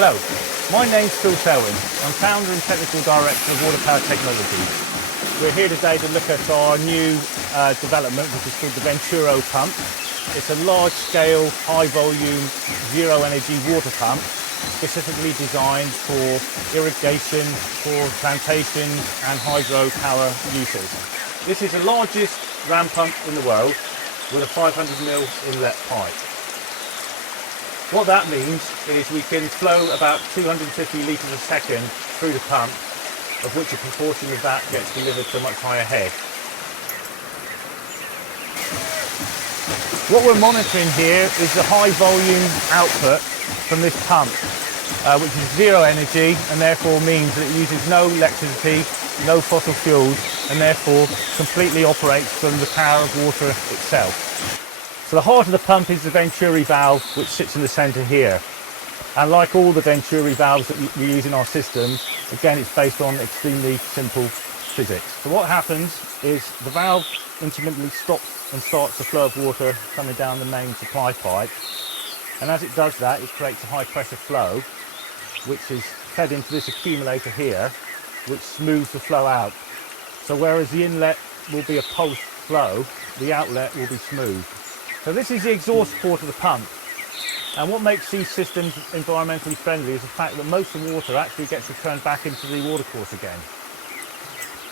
Hello, my name's Phil Selwyn. I'm founder and technical director of Water Power Technology. We're here today to look at our new development, which is called the Venturo pump. It's a large-scale, high-volume, zero-energy water pump specifically designed for irrigation, for plantations and hydropower uses. This is the largest ram pump in the world with a 500mm inlet pipe. What that means is we can flow about 250 litres a second through the pump, of which a proportion of that gets delivered to a much higher head. What we're monitoring here is the high volume output from this pump, which is zero energy and therefore means that it uses no electricity, no fossil fuels, and therefore completely operates from the power of water itself. So the heart of the pump is the Venturi valve, which sits in the centre here. And like all the Venturi valves that we use in our systems, again it's based on extremely simple physics. So what happens is the valve intermittently stops and starts the flow of water coming down the main supply pipe. And as it does that, it creates a high pressure flow, which is fed into this accumulator here, which smooths the flow out. So whereas the inlet will be a pulsed flow, the outlet will be smooth. So this is the exhaust port of the pump, and what makes these systems environmentally friendly is the fact that most of the water actually gets returned back into the watercourse again.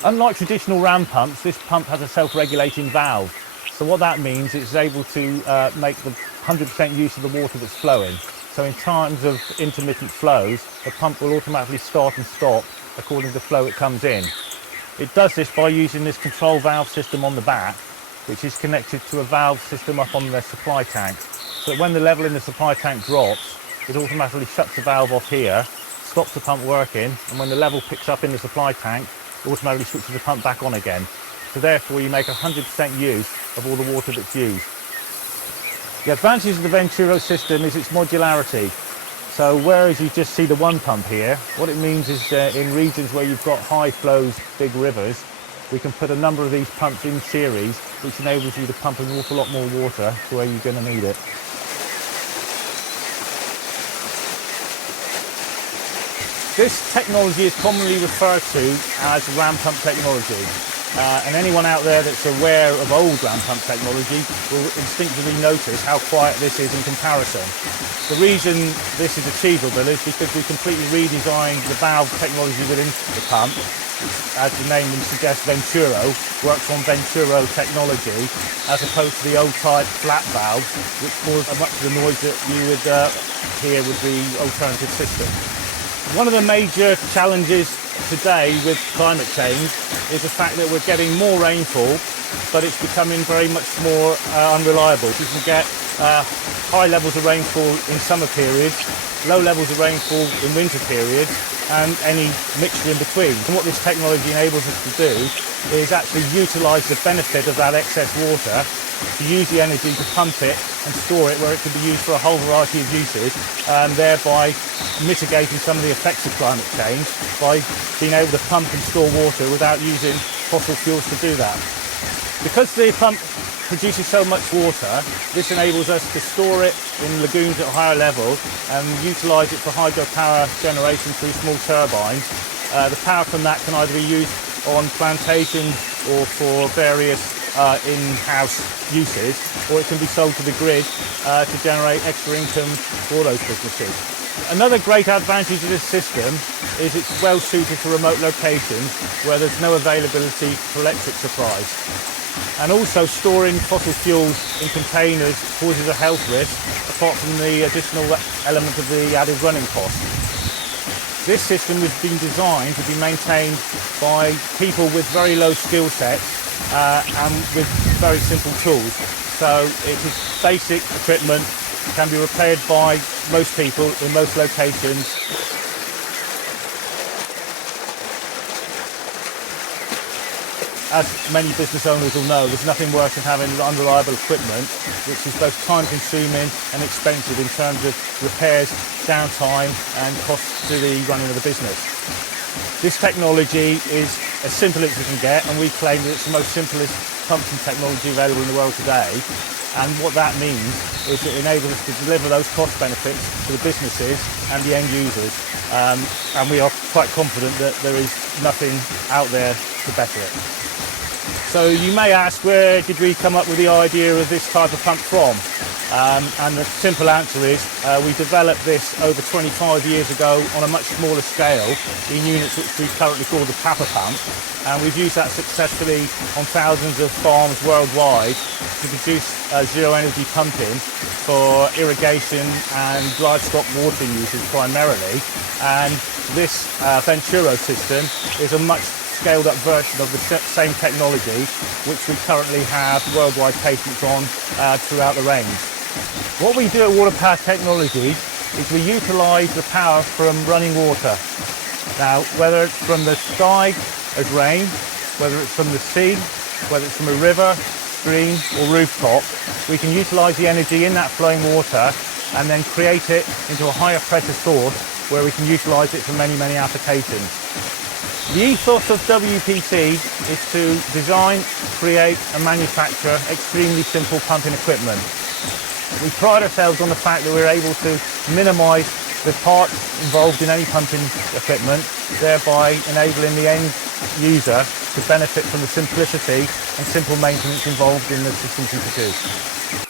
Unlike traditional ram pumps, this pump has a self-regulating valve. So what that means is it's able to make the 100% use of the water that's flowing. So in times of intermittent flows, the pump will automatically start and stop according to the flow it comes in. It does this by using this control valve system on the back, which is connected to a valve system up on the supply tank. So that when the level in the supply tank drops, it automatically shuts the valve off here, stops the pump working, and when the level picks up in the supply tank, it automatically switches the pump back on again. So therefore you make 100% use of all the water that's used. The advantage of the Venturo system is its modularity. So whereas you just see the one pump here, what it means is in regions where you've got high flows, big rivers, we can put a number of these pumps in series, which enables you to pump an awful lot more water to where you're going to need it. This technology is commonly referred to as ram pump technology. And anyone out there that's aware of old ram pump technology will instinctively notice how quiet this is in comparison. The reason this is achievable is because we completely redesigned the valve technology within the pump, which, as the name would suggest, Venturo, works on Venturo technology, as opposed to the old type flat valves, which cause much of the noise that you would hear with the alternative system. One of the major challenges today with climate change is the fact that we're getting more rainfall, but it's becoming very much more unreliable. You can get high levels of rainfall in summer periods, low levels of rainfall in winter periods, and any mixture in between. And what this technology enables us to do is actually utilise the benefit of that excess water, to use the energy to pump it and store it where it can be used for a whole variety of uses, and thereby mitigating some of the effects of climate change by being able to pump and store water without using fossil fuels to do that. Because the pump produces so much water, this enables us to store it in lagoons at a higher level and utilise it for hydropower generation through small turbines. The power from that can either be used on plantations or for various in-house uses, or it can be sold to the grid to generate extra income for those businesses. Another great advantage of this system is it's well suited for remote locations where there's no availability for electric supplies. And also storing fossil fuels in containers causes a health risk, apart from the additional element of the added running cost. This system has been designed to be maintained by people with very low skill sets and with very simple tools. So it is basic equipment, can be repaired by most people in most locations. As many business owners will know, there's nothing worse than having unreliable equipment, which is both time consuming and expensive in terms of repairs, downtime and costs to the running of the business. This technology is as simple as it can get, and we claim that it's the most simplest pumping technology available in the world today. And what that means is it enables us to deliver those cost benefits to the businesses and the end users. And we are quite confident that there is nothing out there to better it. So you may ask, where did we come up with the idea of this type of pump from? And the simple answer is we developed this over 25 years ago on a much smaller scale in units which we currently call the Kappa pump, and we've used that successfully on thousands of farms worldwide to produce zero energy pumping for irrigation and livestock watering uses primarily. And this Venturo system is a much scaled up version of the same technology which we currently have worldwide patents on throughout the range. What we do at Water Power Technology is we utilise the power from running water. Now, whether it's from the sky as rain, whether it's from the sea, whether it's from a river, stream or rooftop, we can utilise the energy in that flowing water and then create it into a higher pressure source where we can utilise it for many, many applications. The ethos of WPT is to design, create and manufacture extremely simple pumping equipment. We pride ourselves on the fact that we're able to minimise the parts involved in any pumping equipment, thereby enabling the end user to benefit from the simplicity and simple maintenance involved in the systems we produce.